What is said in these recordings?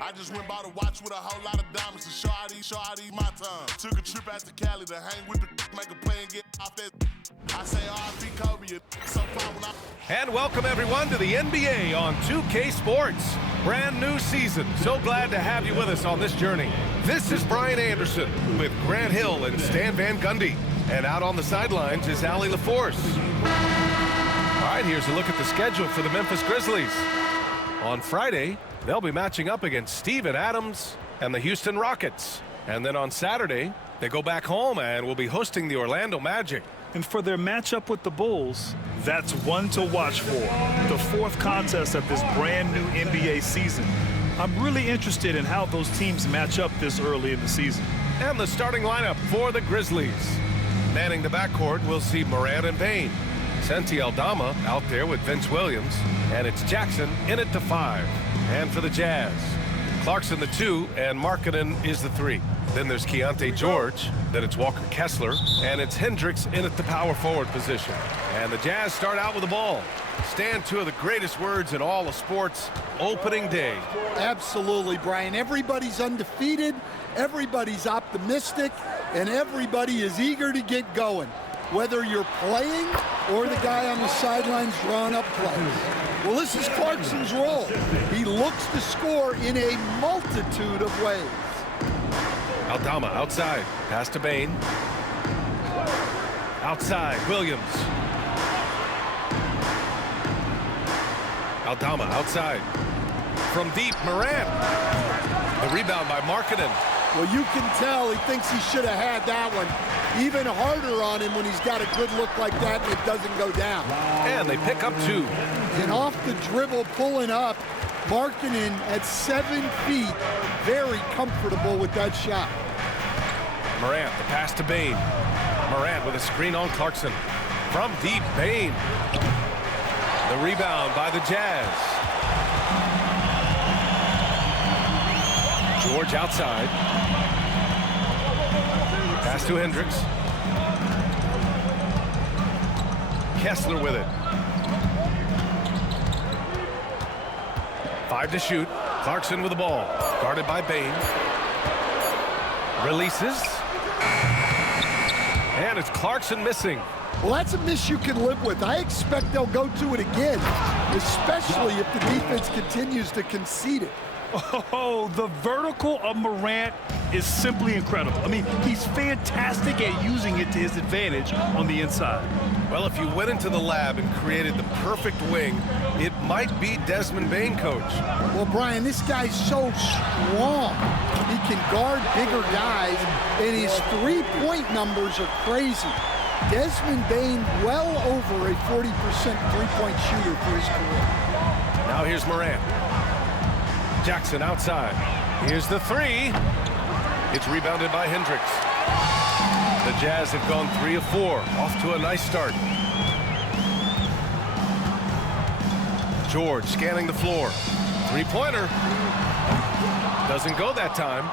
I just went by the watch with a whole lot of diamonds to show how these my time. Took a trip out to Cali to hang with the make a play and get off that. I say R.I.P. Kobe, so far when I... And welcome everyone to the NBA on 2K Sports. Brand new season. So glad to have you with us on this journey. This is Brian Anderson with Grant Hill and Stan Van Gundy. And out on the sidelines is Allie LaForce. All right, here's a look at the schedule for the Memphis Grizzlies. On Friday, they'll be matching up against Steven Adams and the Houston Rockets. And then on Saturday, they go back home and will be hosting the Orlando Magic. And for their matchup with the Bulls, that's one to watch for. The fourth contest of this brand new NBA season. I'm really interested in how those teams match up this early in the season. And the starting lineup for the Grizzlies. Manning the backcourt, we'll see Morant and Bane. Santi Aldama out there with Vince Williams. And it's Jackson in at the 5. And for the Jazz, Clarkson the 2 and Markkanen is the 3. Then there's Keontae George, then it's Walker Kessler, and it's Hendricks in at the power forward position. And the Jazz start out with the ball. Stan, two of the greatest words in all of sports, opening day. Absolutely, Brian. Everybody's undefeated, everybody's optimistic, and everybody is eager to get going, whether you're playing or the guy on the sidelines drawing up plays. Well, this is Clarkson's role. He looks to score in a multitude of ways. Aldama outside, pass to Bane. Outside, Williams. Aldama outside. From deep, Morant. The rebound by Markkanen. Well, you can tell he thinks he should have had that one. Even harder on him when he's got a good look like that and it doesn't go down. And they pick up 2. And off the dribble, pulling up, Markkanen at 7 feet, very comfortable with that shot. Morant, the pass to Bane. Morant with a screen on Clarkson. From deep, Bane. The rebound by the Jazz. George outside. Pass to Hendricks. Kessler with it. 5 to shoot. Clarkson with the ball. Guarded by Bane. Releases. And it's Clarkson missing. Well, that's a miss you can live with. I expect they'll go to it again, especially if the defense continues to concede it. Oh, the vertical of Morant is simply incredible. I mean, he's fantastic at using it to his advantage on the inside. Well, if you went into the lab and created the perfect wing, it might be Desmond Bane, coach. Well, Brian, this guy's so strong. He can guard bigger guys, and his three-point numbers are crazy. Desmond Bane well over a 40% three-point shooter for his career. Now here's Morant. Jackson outside. Here's the 3. It's rebounded by Hendricks. The Jazz have gone 3 of 4. Off to a nice start. George scanning the floor. 3-pointer. Doesn't go that time.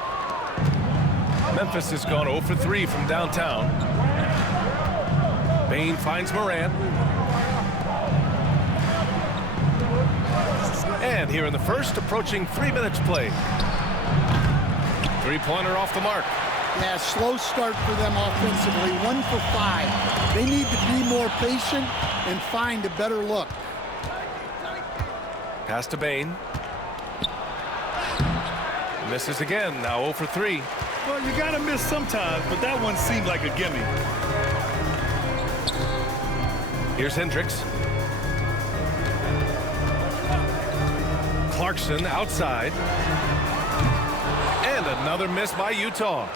Memphis has gone 0 for 3 from downtown. Bane finds Morant. And here in the first, approaching 3 minutes played. 3-pointer off the mark. Yeah, slow start for them offensively. 1 for 5. They need to be more patient and find a better look. Pass to Bane. Misses again, now 0 for 3. Well, you gotta miss sometimes, but that one seemed like a gimme. Here's Hendricks. Clarkson outside. And another miss by Utah.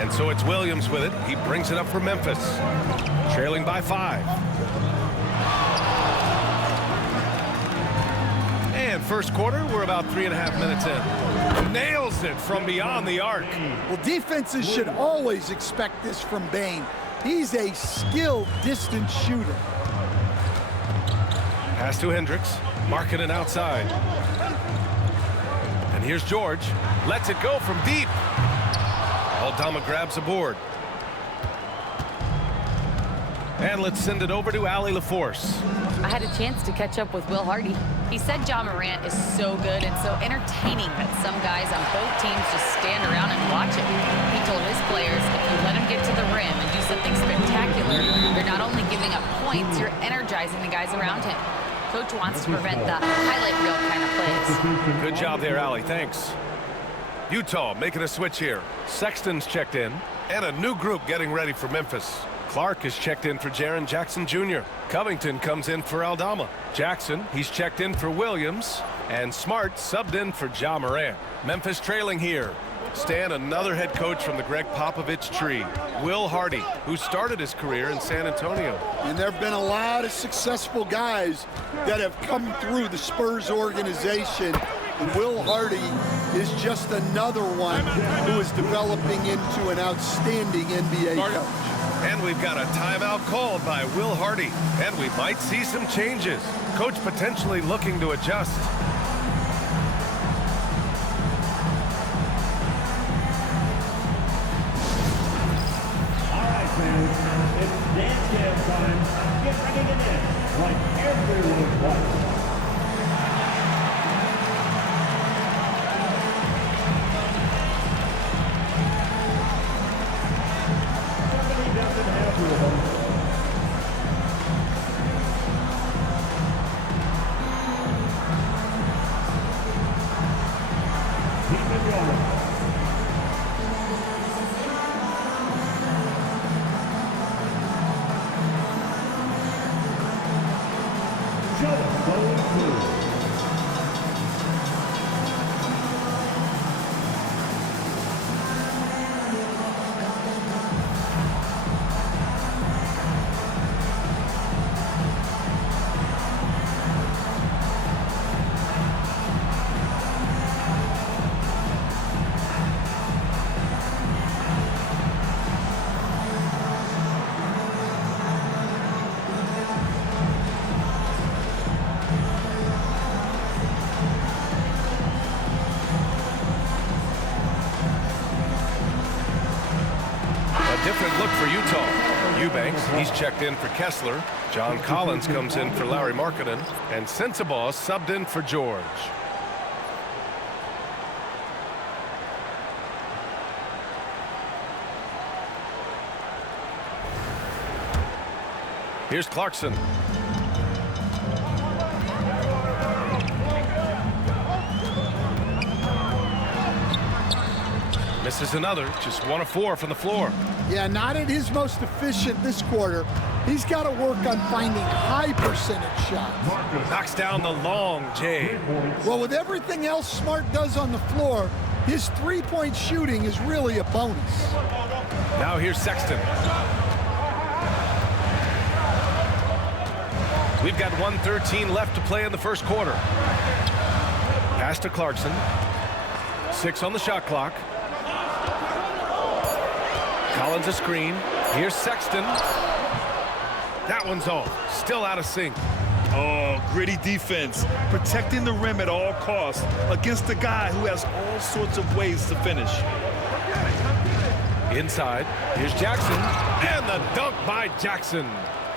And so it's Williams with it. He brings it up for Memphis. Trailing by 5. And first quarter, we're about 3.5 minutes in. Nails it from beyond the arc. Well, defenses should always expect this from Bane. He's a skilled distance shooter. Pass to Hendricks. Markkanen outside. And here's George. Lets it go from deep. Aldama grabs a board. And let's send it over to Allie LaForce. I had a chance to catch up with Will Hardy. He said Ja Morant is so good and so entertaining that some guys on both teams just stand around and watch him. He told his players, if you let him get to the rim and do something spectacular, you're not only giving up points, you're energizing the guys around him. Coach wants to prevent the highlight reel kind of plays. Good job there, Allie. Thanks. Utah making a switch here. Sexton's checked in, and a new group getting ready for Memphis. Clark is checked in for Jaren Jackson Jr. Covington comes in for Aldama. Jackson, he's checked in for Williams. And Smart subbed in for Ja Morant. Memphis trailing here. Stan, another head coach from the Greg Popovich tree. Will Hardy, who started his career in San Antonio. And there have been a lot of successful guys that have come through the Spurs organization. And Will Hardy is just another one who is developing into an outstanding NBA coach. And we've got a timeout called by Will Hardy. And we might see some changes. Coach potentially looking to adjust. All right, fans. It's dance jam time. Get ready to dance like everyone wants. Different look for Utah. Eubanks, he's checked in for Kessler. John Collins comes in for Larry Markkinen. And Sensabaugh subbed in for George. Here's Clarkson. Misses another, just 1 of 4 from the floor. Yeah, not at his most efficient this quarter. He's got to work on finding high percentage shots. Knocks down the long J. Well, with everything else Smart does on the floor, his three-point shooting is really a bonus. Now here's Sexton. We've got 1:13 left to play in the first quarter. Pass to Clarkson. 6 on the shot clock. Collins a screen. Here's Sexton. That one's off. Still out of sync. Oh, gritty defense. Protecting the rim at all costs against a guy who has all sorts of ways to finish. Inside. Here's Jackson. And the dunk by Jackson.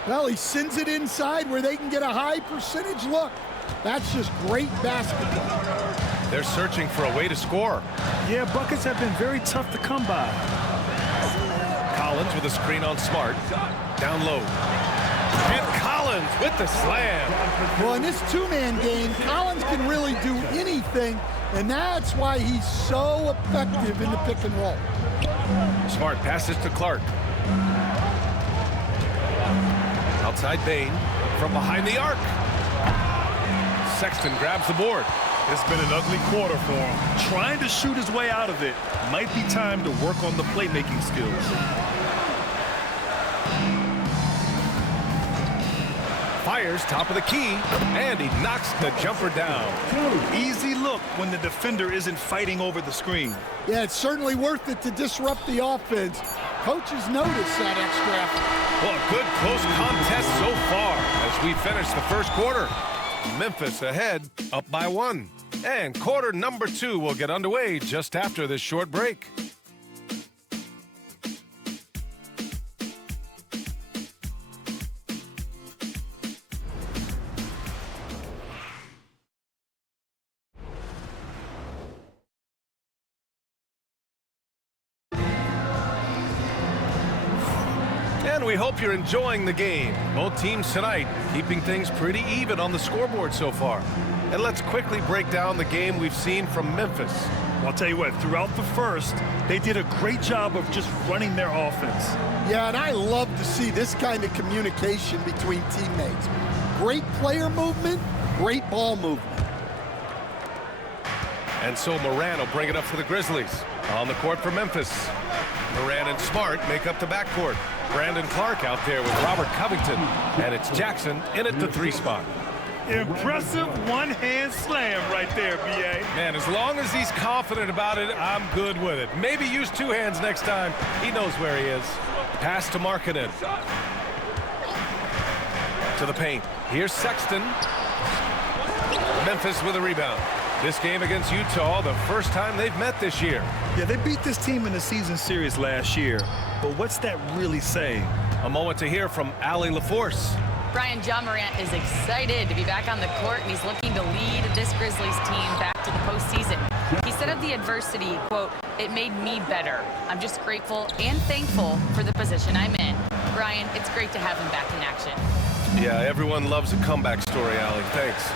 Well, he sends it inside where they can get a high percentage look. That's just great basketball. They're searching for a way to score. Yeah, buckets have been very tough to come by. Collins with a screen on Smart. Down low. And Collins with the slam. Well, in this two-man game, Collins can really do anything, and that's why he's so effective in the pick and roll. Smart passes to Clark. Outside Bain from behind the arc. Sexton grabs the board. It's been an ugly quarter for him. Trying to shoot his way out of it. Might be time to work on the playmaking skills. Fires top of the key, and he knocks the jumper down. Easy look when the defender isn't fighting over the screen. Yeah, it's certainly worth it to disrupt the offense. Coaches notice that extra effort. Well, a good close contest so far as we finish the first quarter. Memphis ahead, up by 1. And quarter number 2 will get underway just after this short break. And we hope you're enjoying the game. Both teams tonight keeping things pretty even on the scoreboard so far. And let's quickly break down the game we've seen from Memphis. I'll tell you what, throughout the first, they did a great job of just running their offense. Yeah, and I love to see this kind of communication between teammates. Great player movement, great ball movement. And so Moran will bring it up for the Grizzlies. On the court for Memphis. Moran and Smart make up the backcourt. Brandon Clark out there with Robert Covington. And it's Jackson in at the 3 spot. Impressive one-hand slam right there, B.A. Man, as long as he's confident about it, I'm good with it. Maybe use 2 hands next time. He knows where he is. Pass to Markkanen. To the paint. Here's Sexton. Memphis with a rebound. This game against Utah, the first time they've met this year. Yeah, they beat this team in the season series last year. But what's that really saying? A moment to hear from Allie LaForce. Brian, John Morant is excited to be back on the court, and he's looking to lead this Grizzlies team back to the postseason. He said of the adversity, quote, "It made me better. I'm just grateful and thankful for the position I'm in." Brian, it's great to have him back in action. Yeah, everyone loves a comeback story, Allie. Thanks.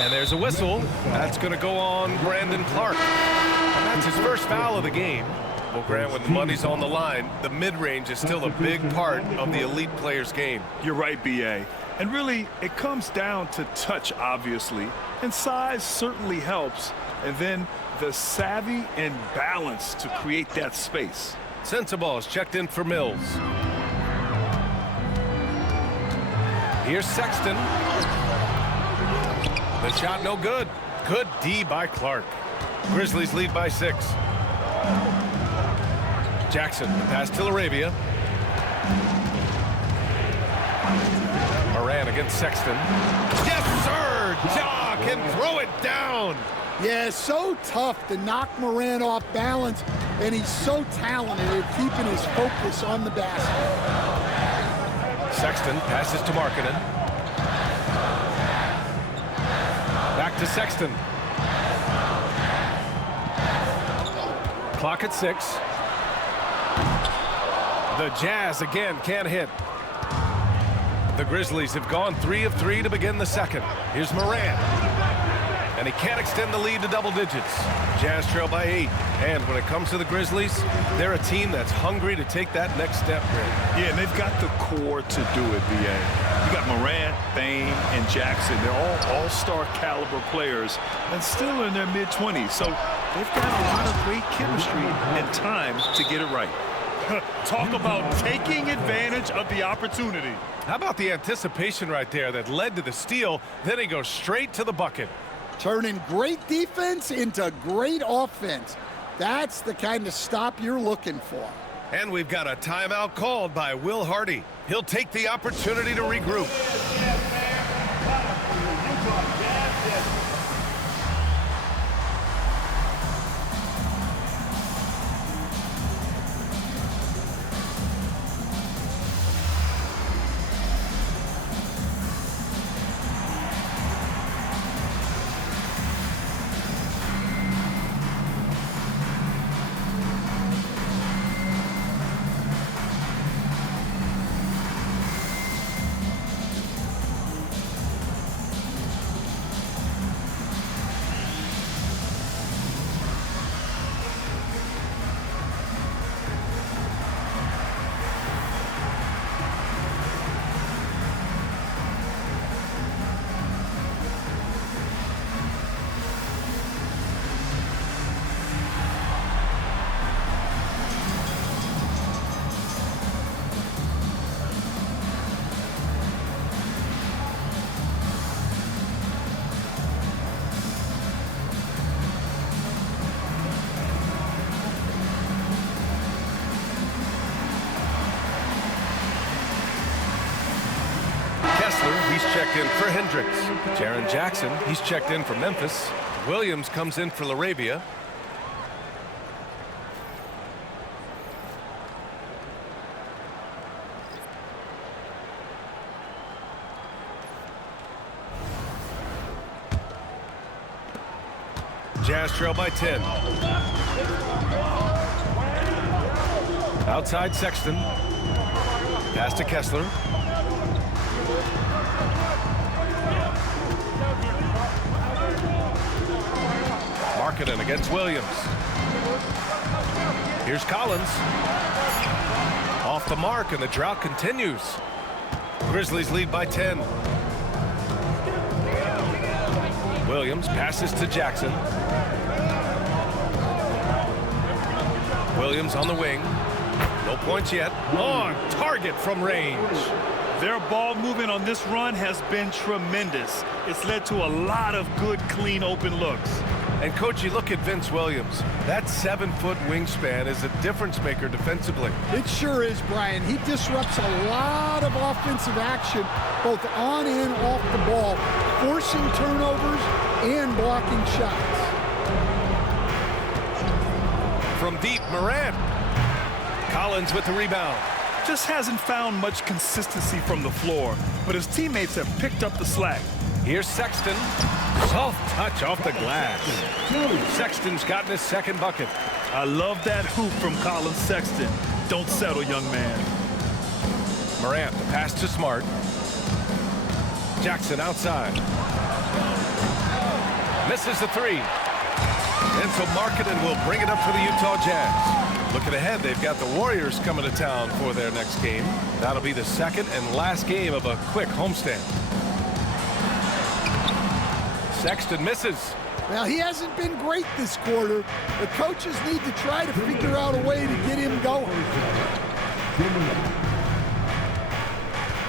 And there's a whistle. That's going to go on Brandon Clark. And that's his first foul of the game. Well, Grant, when the money's on the line, the mid-range is still a big part of the elite player's game. You're right, B.A. And really, it comes down to touch, obviously. And size certainly helps. And then the savvy and balance to create that space. Sensabaugh is checked in for Mills. Here's Sexton. The shot no good. Good D by Clark. Grizzlies lead by 6. Jackson, pass to Laravia. Moran against Sexton. Yes, sir! Ja can throw it down. Yeah, so tough to knock Moran off balance, and he's so talented at keeping his focus on the basket. Sexton passes to Markkanen. Back to Sexton. Clock at 6. The Jazz again can't hit. The Grizzlies have gone 3 of 3 to begin the second. Here's Moran. And he can't extend the lead to double digits. Jazz trail by 8. And when it comes to the Grizzlies, they're a team that's hungry to take that next step, Greg. Yeah, and they've got the core to do it, B.A. You got Morant, Bane, and Jackson. They're all all-star caliber players and still in their mid-20s. So they've got a lot of great chemistry and time to get it right. Talk about taking advantage of the opportunity. How about the anticipation right there that led to the steal? Then he goes straight to the bucket. Turning great defense into great offense. That's the kind of stop you're looking for. And we've got a timeout called by Will Hardy. He'll take the opportunity to regroup. He's checked in for Hendricks. Jaren Jackson, he's checked in for Memphis. Williams comes in for Laravia. Jazz trail by 10. Outside Sexton. Pass to Kessler. Markkanen against Williams. Here's Collins. Off the mark, and the drought continues. Grizzlies lead by 10. Williams passes to Jackson. Williams on the wing. No points yet. On target from range. Their ball movement on this run has been tremendous. It's led to a lot of good, clean, open looks. And, Coach, you look at Vince Williams. That 7-foot wingspan is a difference maker defensively. It sure is, Brian. He disrupts a lot of offensive action, both on and off the ball, forcing turnovers and blocking shots. From deep, Morant. Collins with the rebound. Just hasn't found much consistency from the floor, but his teammates have picked up the slack. Here's Sexton. Soft touch off the glass. Sexton's gotten his second bucket. I love that hoop from Colin Sexton. Don't settle, young man. Morant, the pass to Smart. Jackson outside. Misses the three. And so Markkanen will bring it up for the Utah Jazz. Looking ahead, they've got the Warriors coming to town for their next game. That'll be the second and last game of a quick homestand. Sexton misses. Now, he hasn't been great this quarter. The coaches need to try to figure out a way to get him going.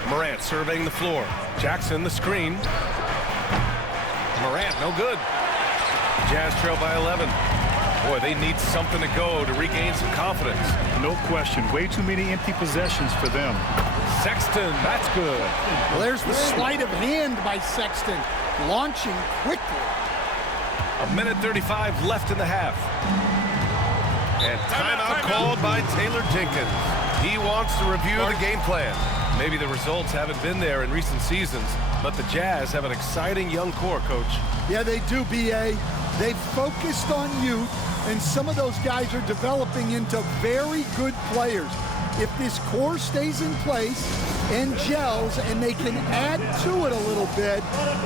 Morant surveying the floor. Jackson the screen. Morant no good. Jazz trail by 11. Boy, they need something to go to regain some confidence. No question. Way too many empty possessions for them. Sexton, that's good. Well, there's the sleight of hand by Sexton, launching quickly. 1:35 left in the half. And timeout called by Taylor Jenkins. He wants to review the game plan. Maybe the results haven't been there in recent seasons, but the Jazz have an exciting young core, Coach. Yeah, they do, B.A. They've focused on youth, and some of those guys are developing into very good players. If this core stays in place and gels and they can add to it a little bit,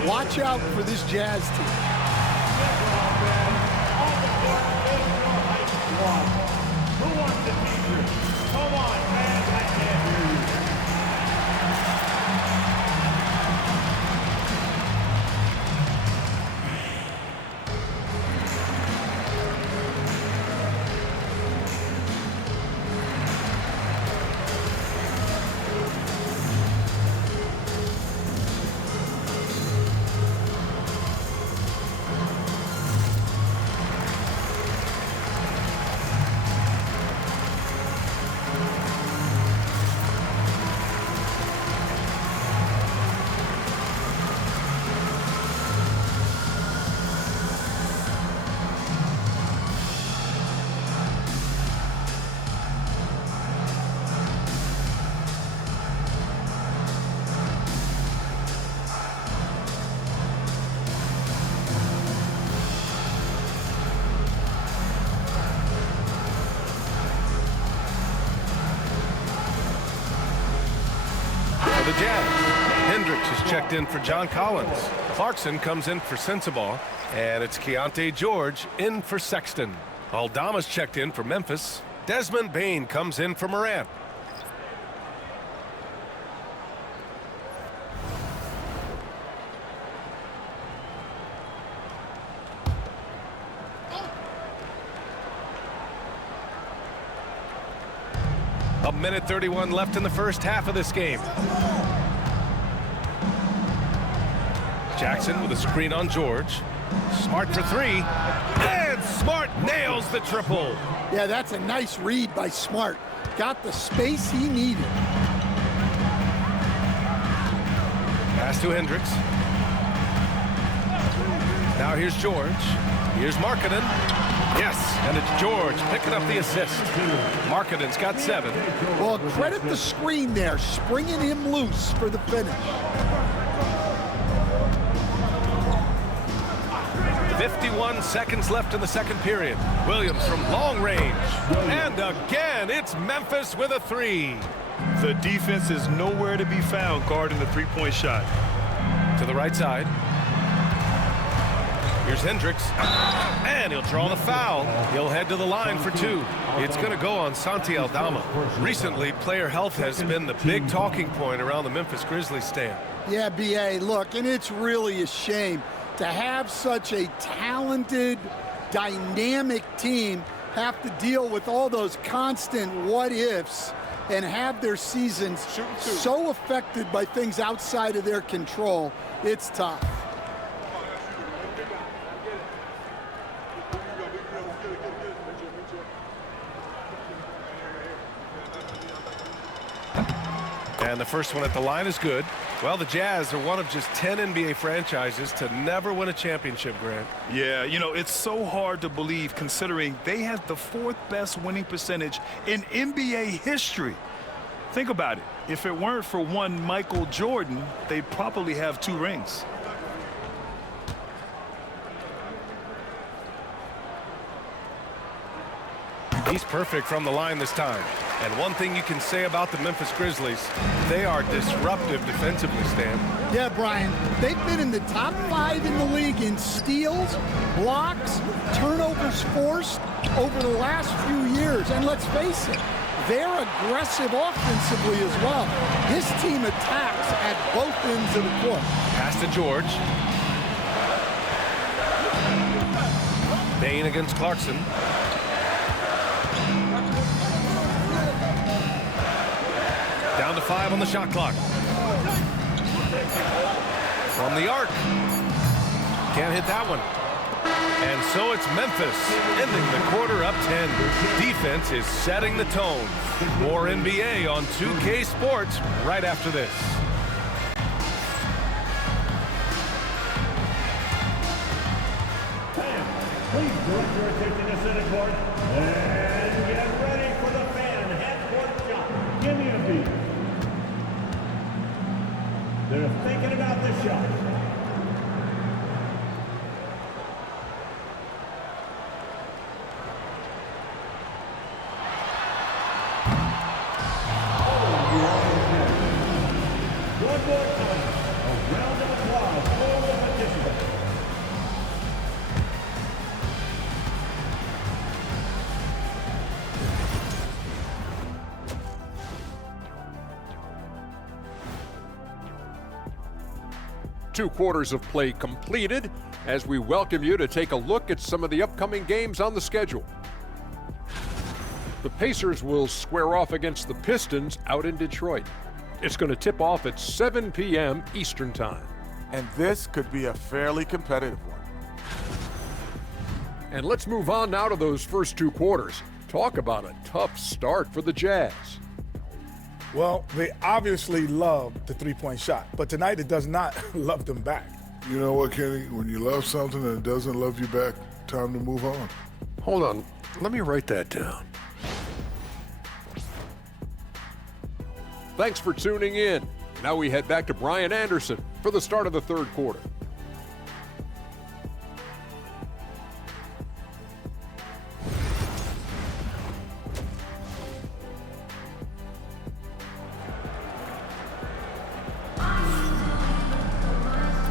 watch out for this Jazz team. Who wants the feature? Come on, man, I can't hear you. The Jazz. Hendricks is checked in for John Collins. Clarkson comes in for Sensabaugh. And it's Keontae George in for Sexton. Aldama's checked in for Memphis. Desmond Bane comes in for Morant. A minute 31 left in the first half of this game. Jackson with a screen on George. Smart for three. And Smart nails the triple. Yeah, that's a nice read by Smart. Got the space he needed. Pass to Hendricks. Now here's George. Here's Markkanen. Yes, and it's George picking up the assist. Markkanen's got 7. Well, credit the screen there, springing him loose for the finish. 51 seconds left in the second period. Williams from long range. And again, it's Memphis with a 3. The defense is nowhere to be found guarding the three-point shot. To the right side. Here's Hendricks, and he'll draw the foul. He'll head to the line for two. It's going to go on Santi Aldama. Recently, player health has been the big talking point around the Memphis Grizzlies stand. Yeah, B.A., look, and it's really a shame to have such a talented, dynamic team have to deal with all those constant what-ifs and have their seasons so affected by things outside of their control. It's tough. And the first one at the line is good. Well, the Jazz are one of just 10 NBA franchises to never win a championship, Grant. Yeah, you know, it's so hard to believe considering they had the 4th best winning percentage in NBA history. Think about it. If it weren't for one Michael Jordan, they'd probably have 2 rings. He's perfect from the line this time. And one thing you can say about the Memphis Grizzlies, they are disruptive defensively, Stan. Yeah, Brian, they've been in the top 5 in the league in steals, blocks, turnovers forced over the last few years. And let's face it, they're aggressive offensively as well. This team attacks at both ends of the court. Pass to George. Bain against Clarkson. Down to 5 on the shot clock. From the arc. Can't hit that one. And so it's Memphis ending the quarter up 10. Defense is setting the tone. More NBA on 2K Sports right after this. Please direct your attention to center court and get ready for the fan half-court shot. Give me a beat. They're thinking about the shot. One more time. A round of applause for the participants. Two quarters of play completed as we welcome you to take a look at some of the upcoming games on the schedule. The Pacers will square off against the Pistons out in Detroit. It's going to tip off at 7 p.m. Eastern Time. And this could be a fairly competitive one. And let's move on now to those first 2 quarters. Talk about a tough start for the Jazz. Well, they obviously love the three-point shot, but tonight it does not love them back. You know what, Kenny? When you love something and it doesn't love you back, time to move on. Hold on, let me write that down. Thanks for tuning in. Now we head back to Brian Anderson for the start of the third quarter.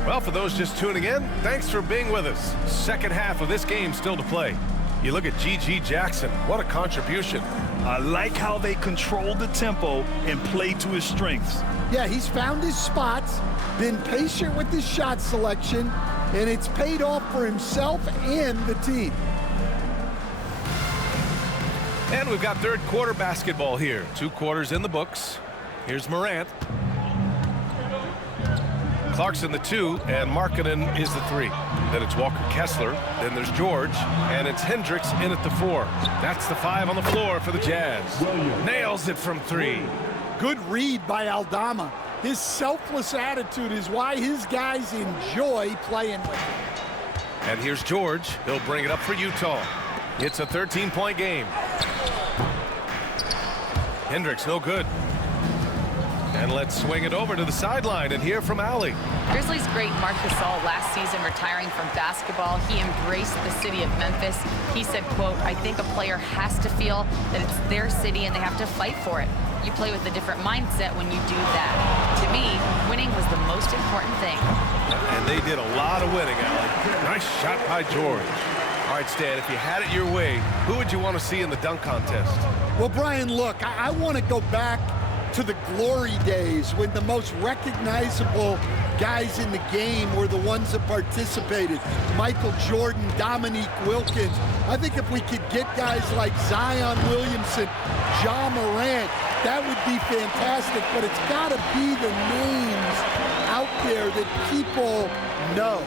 Well, for those just tuning in, thanks for being with us. Second half of this game still to play. You look at G.G. Jackson. What a contribution. I like how they control the tempo and play to his strengths. Yeah, he's found his spots, been patient with his shot selection, and it's paid off for himself and the team. And we've got third quarter basketball here. 2 quarters in the books. Here's Morant. Clarkson the 2, and Markkanen is the 3. Then it's Walker Kessler, then there's George, and it's Hendricks in at the 4. That's the 5 on the floor for the Jazz. Nails it from 3. Good read by Aldama. His selfless attitude is why his guys enjoy playing with him. And here's George. He'll bring it up for Utah. It's a 13-point game. Hendricks no good. And let's swing it over to the sideline and hear from Allie. Grizzlies great Marc Gasol last season retiring from basketball. He embraced the city of Memphis. He said, quote, "I think a player has to feel that it's their city and they have to fight for it." You play with a different mindset when you do that. To me, winning was the most important thing. And they did a lot of winning, Allie. Nice shot by George. All right, Stan, if you had it your way, who would you want to see in the dunk contest? Well, Brian, look, I want to go back to the glory days when the most recognizable guys in the game were the ones that participated. Michael Jordan, Dominique Wilkins. I think if we could get guys like Zion Williamson, Ja Morant, that would be fantastic, but it's got to be the names out there that people know.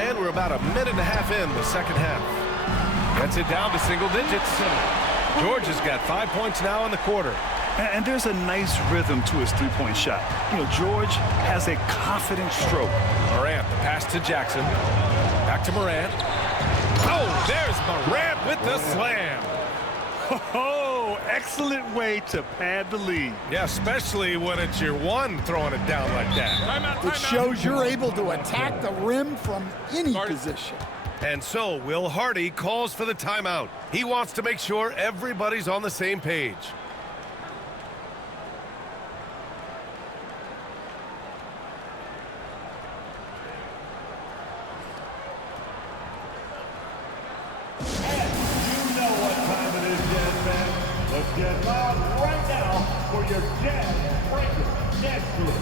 And we're about a minute and a half in the second half. Gets it down to single digits. George has got 5 points now in the quarter. And there's a nice rhythm to his three-point shot. You know, George has a confident stroke. Morant, the pass to Jackson. Back to Morant. Oh, there's Morant with the slam. Oh, excellent way to pad the lead. Yeah, especially when it's your one throwing it down like that. It shows you're able to attack the rim from any position. And so Will Hardy calls for the timeout. He wants to make sure everybody's on the same page. Let's get on right now for your Jazz Breakers next group.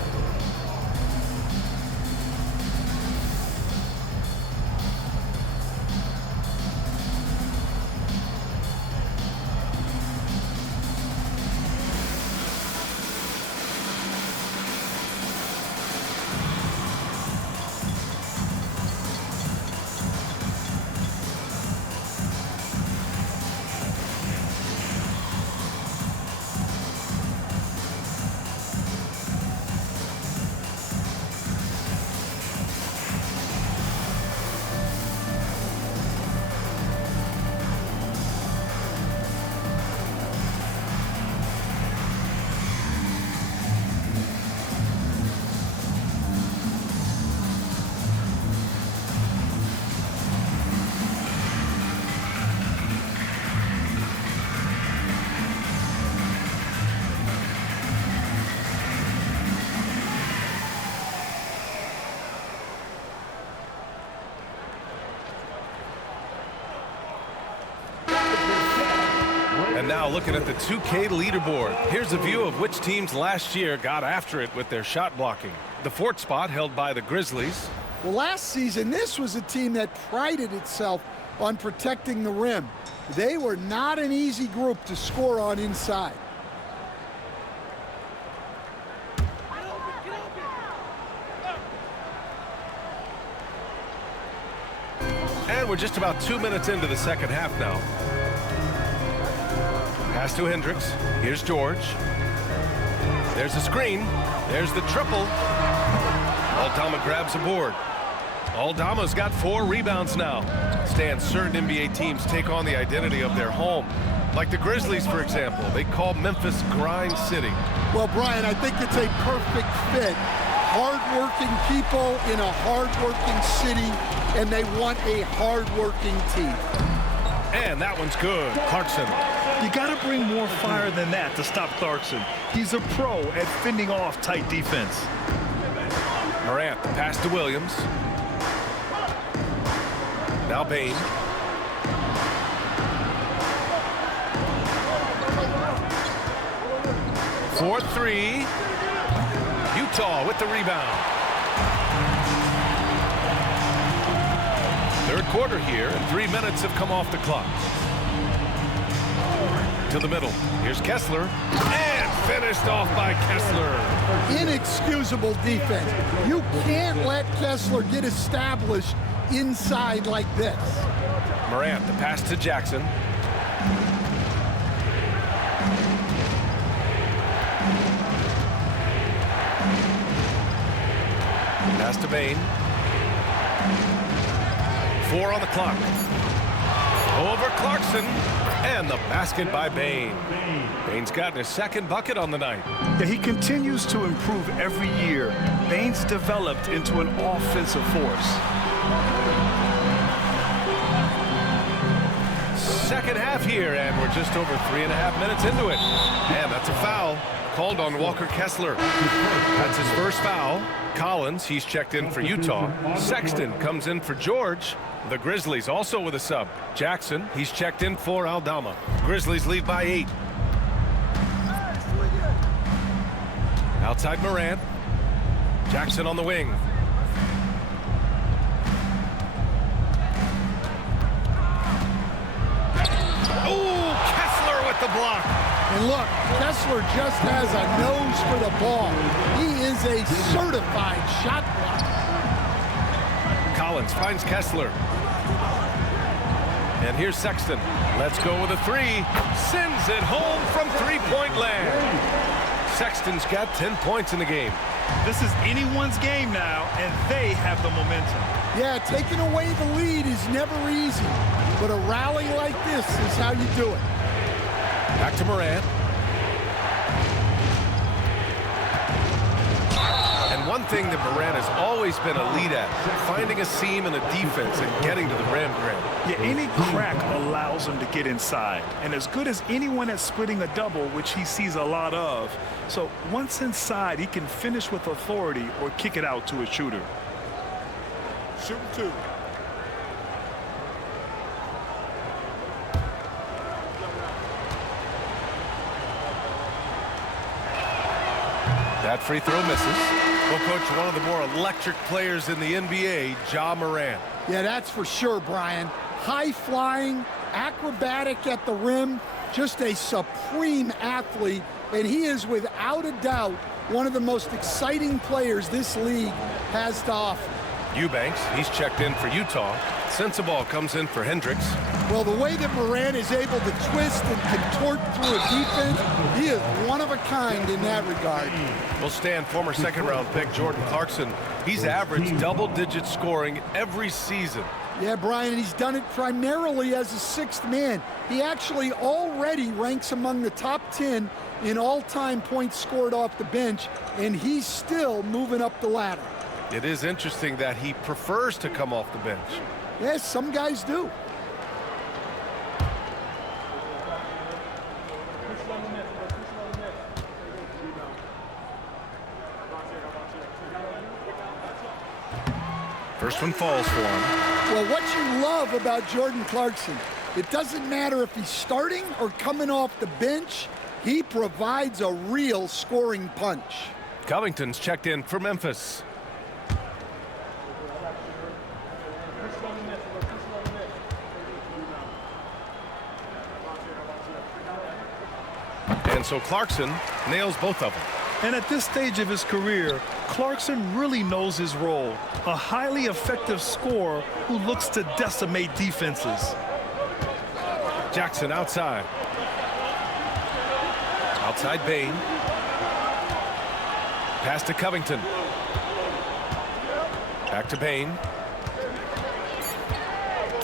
And now looking at the 2K leaderboard. Here's a view of which teams last year got after it with their shot blocking. The fourth spot held by the Grizzlies. Well, last season, this was a team that prided itself on protecting the rim. They were not an easy group to score on inside. And we're just about 2 minutes into the second half now. Pass to Hendricks. Here's George. There's a screen. There's the triple. Aldama grabs a board. Aldama's got 4 rebounds now. Stan, certain NBA teams take on the identity of their home. Like the Grizzlies, for example. They call Memphis Grind City. Well, Brian, I think it's a perfect fit. Hard-working people in a hard-working city, and they want a hard-working team. And that one's good. Clarkson. You got to bring more fire than that to stop Clarkson. He's a pro at fending off tight defense. Morant, the pass to Williams. Now Bain. For 3. Utah with the rebound. Third quarter here, and 3 minutes have come off the clock. To the middle. Here's Kessler. And finished off by Kessler. Inexcusable defense. You can't let Kessler get established inside like this. Morant, the pass to Jackson. Pass to Bain. 4 on the clock. Over Clarkson. And the basket by Bain. Bain's gotten his second bucket on the night. Yeah, he continues to improve every year. Bain's developed into an offensive force. second half here, and we're just over 3.5 minutes into it. And that's a foul called on Walker Kessler. That's his first foul. Collins, he's checked in for Utah. Sexton comes in for George. The Grizzlies also with a sub. Jackson, he's checked in for Aldama. Grizzlies lead by 8. Outside Morant. Jackson on the wing. Oh, Kessler with the block. And look, Kessler just has a nose for the ball. He is a certified shot blocker. Collins finds Kessler. And here's Sexton. Let's go with a 3. Sends it home from three-point land. Sexton's got 10 points in the game. This is anyone's game now, and they have the momentum. Yeah, taking away the lead is never easy, but a rally like this is how you do it. Back to Morant. And one thing that Morant has always been a lead at, finding a seam in a defense and getting to the rim, Grant. Yeah, any crack allows him to get inside. And as good as anyone at splitting a double, which he sees a lot of. So once inside, he can finish with authority or kick it out to a shooter. Shooting 2. That free throw misses. Well, Coach, one of the more electric players in the NBA, Ja Morant. Yeah, that's for sure, Brian. High-flying, acrobatic at the rim, just a supreme athlete, and he is without a doubt one of the most exciting players this league has to offer. Eubanks, he's checked in for Utah. Sensabaugh comes in for Hendricks. Well, the way that Morant is able to twist and contort through a defense, he is one of a kind in that regard. We'll stand former second-round pick Jordan Clarkson. He's averaged double-digit scoring every season. Yeah, Brian, he's done it primarily as a sixth man. He actually already ranks among the top 10 in all-time points scored off the bench, and he's still moving up the ladder. It is interesting that he prefers to come off the bench. Yes, some guys do. First one falls for him. Well, what you love about Jordan Clarkson, it doesn't matter if he's starting or coming off the bench, he provides a real scoring punch. Covington's checked in for Memphis. And so Clarkson nails both of them. And at this stage of his career, Clarkson really knows his role. A highly effective scorer who looks to decimate defenses. Jackson outside. Outside Bain. Pass to Covington. Back to Bain.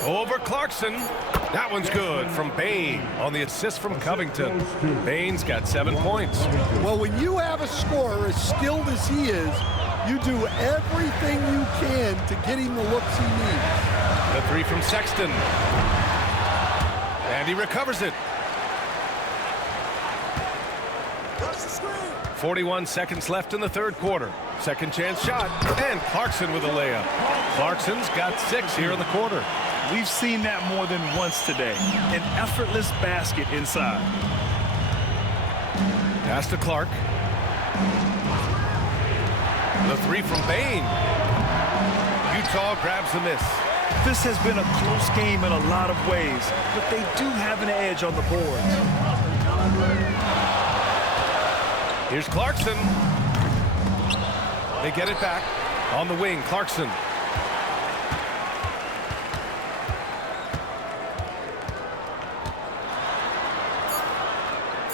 Over Clarkson. That one's good from Bain on the assist from Covington. Bain's got 7 points. Well, when you have a scorer as skilled as he is, you do everything you can to get him the looks he needs. The 3 from Sexton. And he recovers it. 41 seconds left in the third quarter. Second chance shot. And Clarkson with a layup. Clarkson's got 6 here in the quarter. We've seen that more than once today. An effortless basket inside. Pass to Clark. The 3 from Bain. Utah grabs the miss. This has been a close game in a lot of ways, but they do have an edge on the boards. Here's Clarkson. They get it back. On the wing, Clarkson.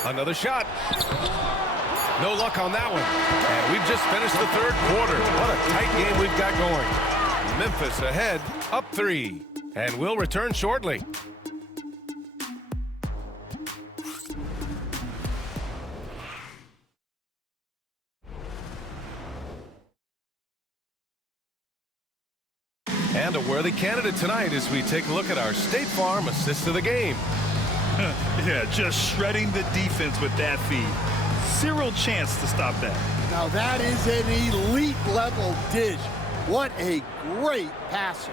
Another shot. No luck on that one. And we've just finished the third quarter. What a tight game we've got going. Memphis ahead, up 3. And we'll return shortly. And a worthy candidate tonight as we take a look at our State Farm assist of the game. Yeah, just shredding the defense with that feed. Zero chance to stop that. Now that is an elite level dish. What a great passer.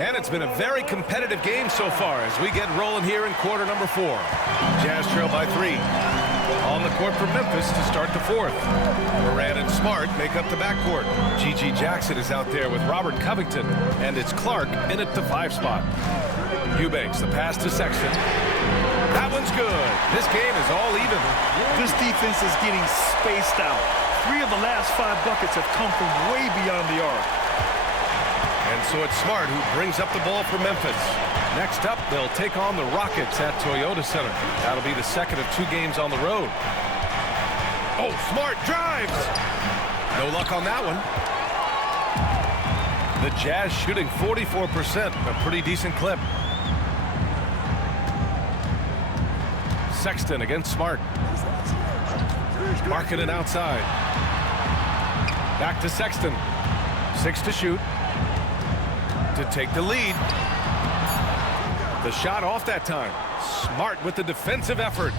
And it's been a very competitive game so far as we get rolling here in quarter number 4. Jazz trail by 3. On the court for Memphis to start the fourth. Moran and Smart make up the backcourt. G.G. Jackson is out there with Robert Covington, and it's Clark in at the 5 spot. Eubanks, the pass to Sexton. That one's good. This game is all even. This defense is getting spaced out. 3 of the last 5 buckets have come from way beyond the arc. And so it's Smart who brings up the ball for Memphis. Next up, they'll take on the Rockets at Toyota Center. That'll be the second of 2 games on the road. Oh, Smart drives! No luck on that one. The Jazz shooting 44%, a pretty decent clip. Sexton against Smart. Marking it outside. Back to Sexton. 6 to shoot. To take the lead. The shot off that time. Smart with the defensive effort.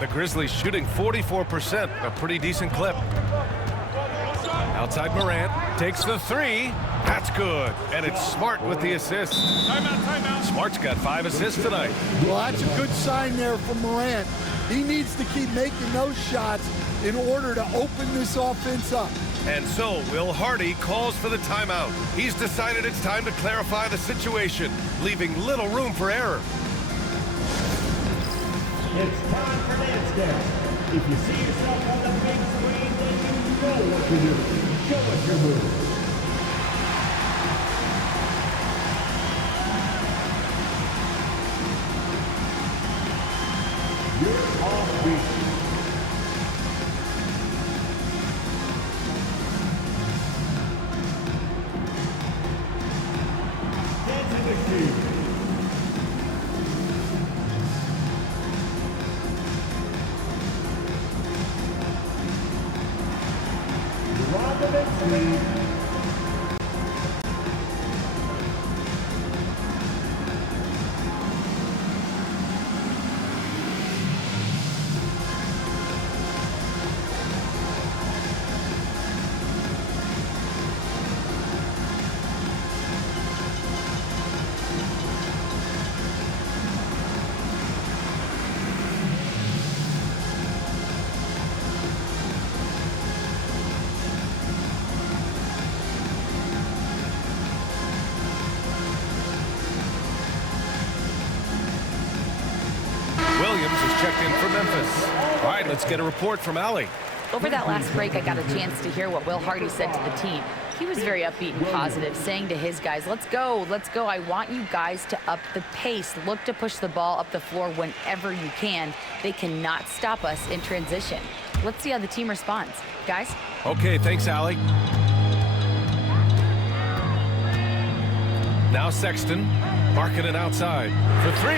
The Grizzlies shooting 44%, a pretty decent clip. Outside Morant takes the 3. That's good. And it's Smart with the assist. Timeout. Smart's got 5 assists tonight. Well, that's a good sign there from Morant. He needs to keep making those shots in order to open this offense up. And so Will Hardy calls for the timeout. He's decided it's time to clarify the situation, leaving little room for error. It's time for dance camp. If you see yourself on the big screen, then you know what to do. Show us your move. You're off beat. Dancing the key. Williams is checked in for Memphis. All right, let's get a report from Allie. Over that last break, I got a chance to hear what Will Hardy said to the team. He was very upbeat and positive, saying to his guys, let's go. I want you guys to up the pace. Look to push the ball up the floor whenever you can. They cannot stop us in transition. Let's see how the team responds. Guys? Okay, thanks, Allie. Now Sexton, marking it outside for 3.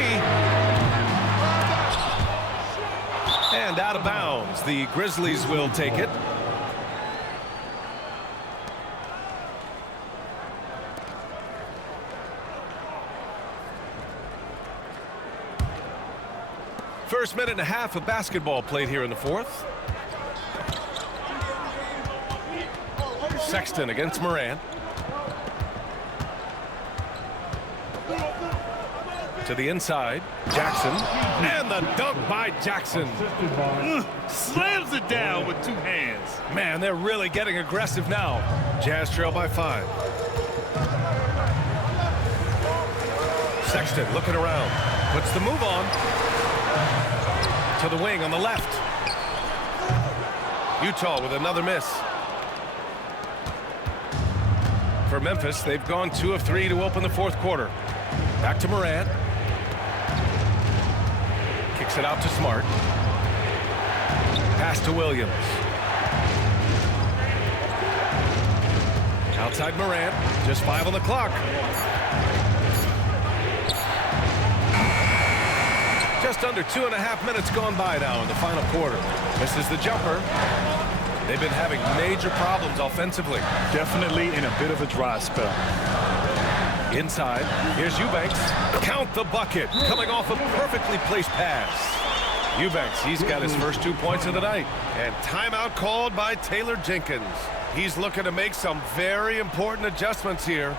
And out of bounds. The Grizzlies will take it. First minute and a half of basketball played here in the fourth. Sexton against Morant. To the inside, Jackson, and the dunk by Jackson. Slams it down with 2 hands. Man, they're really getting aggressive now. Jazz trail by 5. Sexton looking around, puts the move on. To the wing on the left. Utah with another miss. For Memphis, they've gone 2 of 3 to open the fourth quarter. Back to Morant. Kicks it out to Smart. Pass to Williams. Outside Morant. Just 5 on the clock. Just under 2.5 minutes gone by now in the final quarter. Misses the jumper. They've been having major problems offensively. Definitely in a bit of a dry spell. Inside, here's Eubanks. Count the bucket, coming off a perfectly placed pass. Eubanks, he's got his first 2 points of the night. And timeout called by Taylor Jenkins. He's looking to make some very important adjustments here.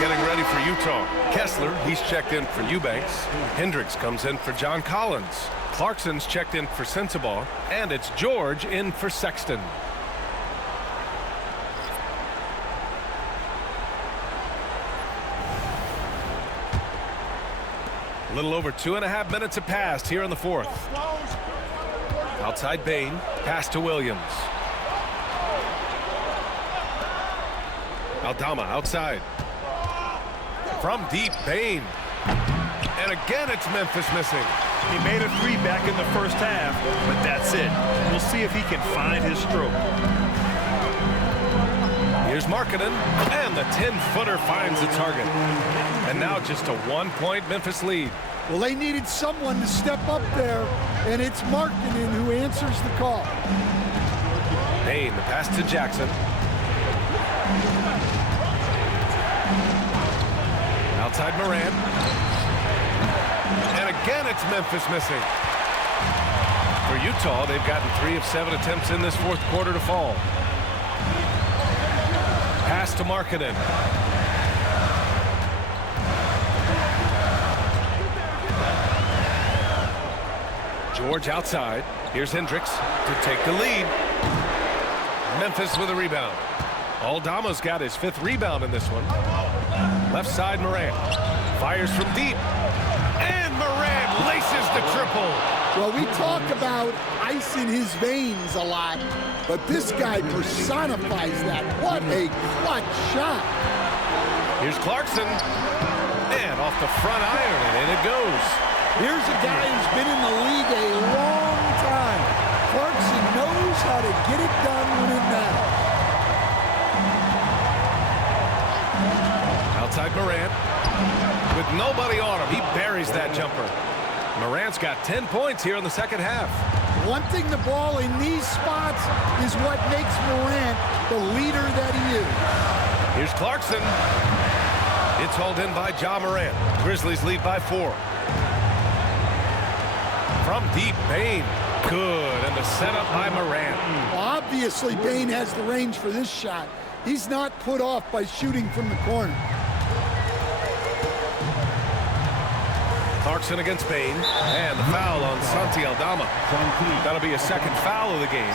Getting ready for Utah. Kessler, he's checked in for Eubanks. Hendricks comes in for John Collins. Clarkson's checked in for Sensabaugh. And it's George in for Sexton. A little over 2.5 minutes have passed here in the fourth. Outside Bain, pass to Williams. Aldama outside. From deep, Bain. And again, it's Memphis missing. He made a three back in the first half, but that's it. We'll see if he can find his stroke. Here's Markkanen, and the 10-footer finds the target. And now just a 1-point Memphis lead. Well, they needed someone to step up there, and it's Markkanen who answers the call. Bain, the pass to Jackson. Outside Morant. And again, it's Memphis missing. For Utah, they've gotten 3 of 7 attempts in this fourth quarter to fall. Pass to Markkanen. George outside. Here's Hendricks to take the lead. Memphis with a rebound. Aldama's got his 5th rebound in this one. Left side, Morant. Fires from deep. And Morant laces the triple. Well, we talk about ice in his veins a lot, but this guy personifies that. What a clutch shot. Here's Clarkson. And off the front iron, and in it goes. Here's a guy who's been in the league a long time. Clarkson knows how to get it done when it matters. Outside Morant. With nobody on him, he buries that jumper. Morant's got 10 points here in the second half. Wanting the ball in these spots is what makes Morant the leader that he is. Here's Clarkson. It's hauled in by Ja Morant. Grizzlies lead by 4. From deep, Bain. Good, and the setup by Morant. Well, obviously, Bain has the range for this shot. He's not put off by shooting from the corner. Clarkson against Bain, and the foul on Santi Aldama. That'll be a second foul of the game.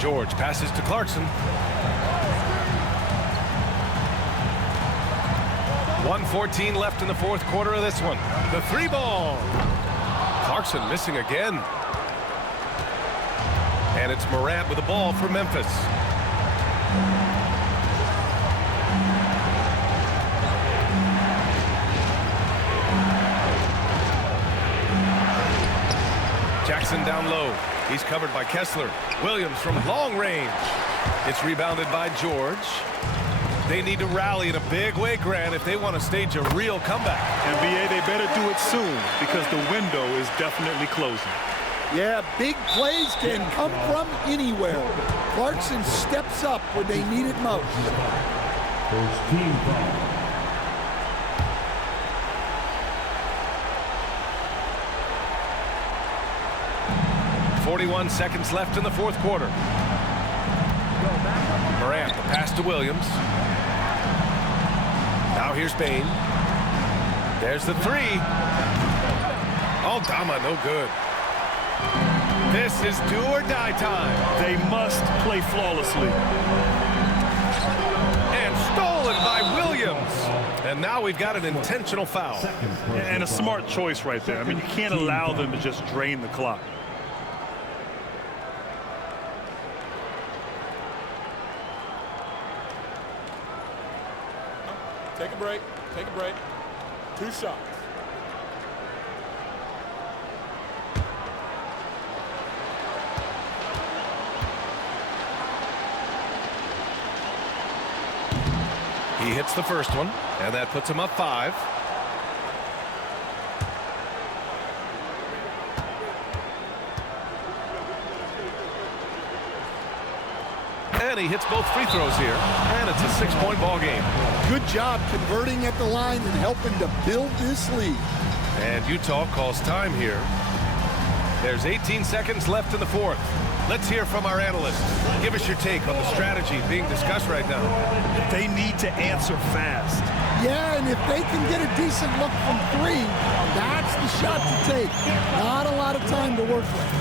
George passes to Clarkson. 1:14 left in the fourth quarter of this one. The 3-ball. Clarkson missing again. And it's Morant with the ball for Memphis. Jackson down low. He's covered by Kessler. Williams from long range. It's rebounded by George. They need to rally in a big way, Grant, if they want to stage a real comeback. NBA, they better do it soon because the window is definitely closing. Yeah, big plays can come from anywhere. Clarkson steps up when they need it most. First team foul. 41 seconds left in the fourth quarter. Morant, the pass to Williams. Now here's Bain. There's the three. Aldama, no good. This is do or die time. They must play flawlessly. And stolen by Williams. And now we've got an intentional foul. And a smart choice right there. I mean, you can't allow them to just drain the clock. Take a break. Take a break. 2 shots. He hits the first one, and that puts him up 5. And he hits both free throws here, and it's a 6-point ball game. Good job converting at the line and helping to build this lead. And Utah calls time here. There's 18 seconds left in the fourth. Let's hear from our analyst. Give us your take on the strategy being discussed right now. They need to answer fast. Yeah, and if they can get a decent look from 3, that's the shot to take. Not a lot of time to work with.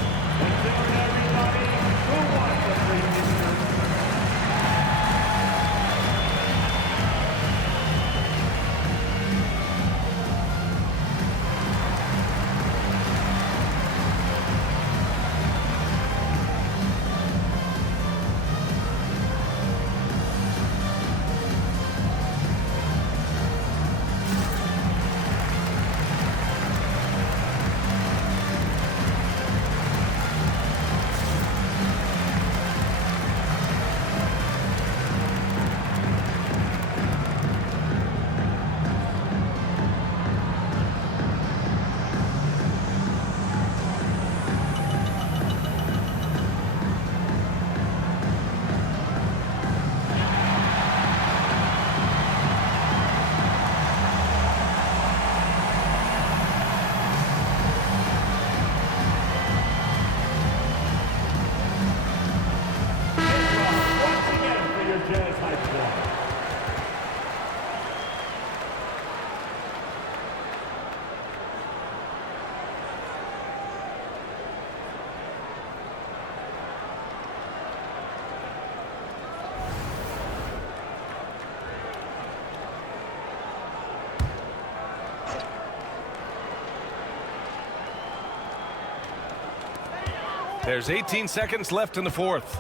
There's 18 seconds left in the fourth.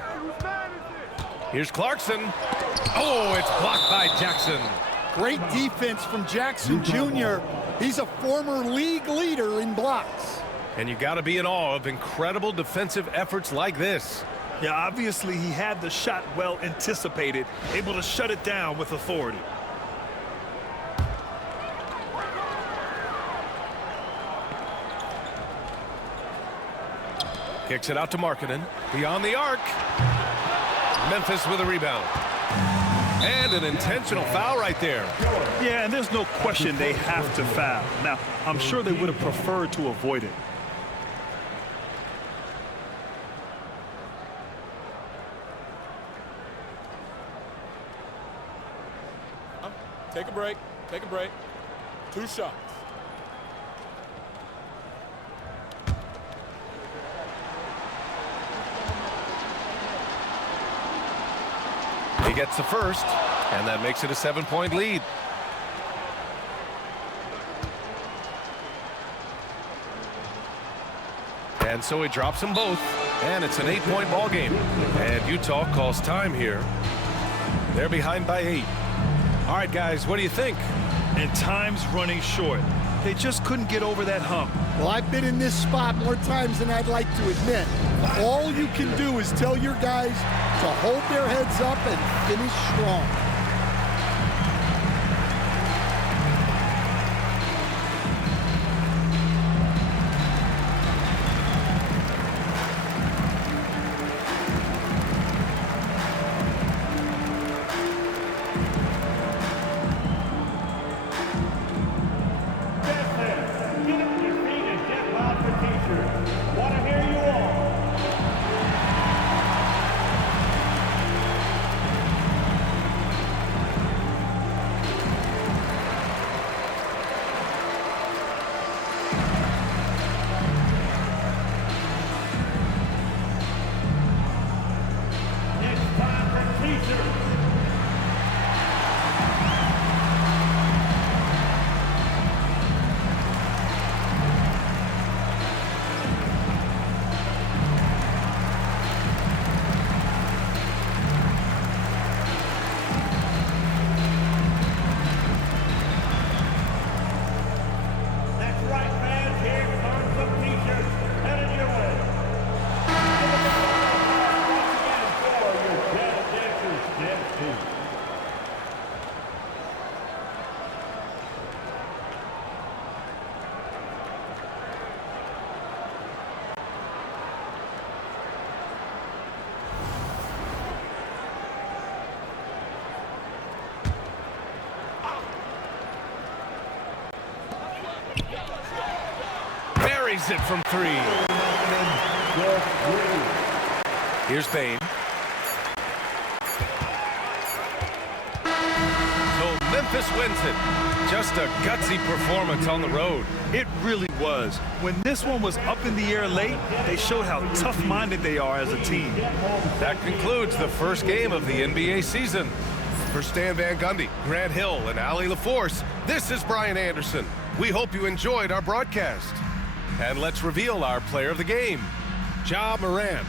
Here's Clarkson. Oh, it's blocked by Jackson. Great defense from Jackson Jr. He's a former league leader in blocks. And you got to be in awe of incredible defensive efforts like this. Yeah, obviously he had the shot well anticipated, able to shut it down with authority. Kicks it out to Markkanen. Beyond the arc. Memphis with a rebound. And an intentional foul right there. Yeah, and there's no question they have to foul. Now, I'm sure they would have preferred to avoid it. Take a break. Take a break. 2 shots. He gets the first, and that makes it a 7-point lead. And so he drops them both, and it's an 8-point ball game. And Utah calls time here. They're behind by 8. All right, guys, what do you think? And time's running short. They just couldn't get over that hump. Well, I've been in this spot more times than I'd like to admit. All you can do is tell your guys to hold their heads up and finish strong. Buries it from 3. Here's Bain. So Memphis wins it. Just a gutsy performance on the road. It really was. When this one was up in the air late, they showed how tough-minded they are as a team. That concludes the first game of the NBA season. For Stan Van Gundy, Grant Hill, and Ali LaForce, this is Brian Anderson. We hope you enjoyed our broadcast. And let's reveal our player of the game, Ja Morant.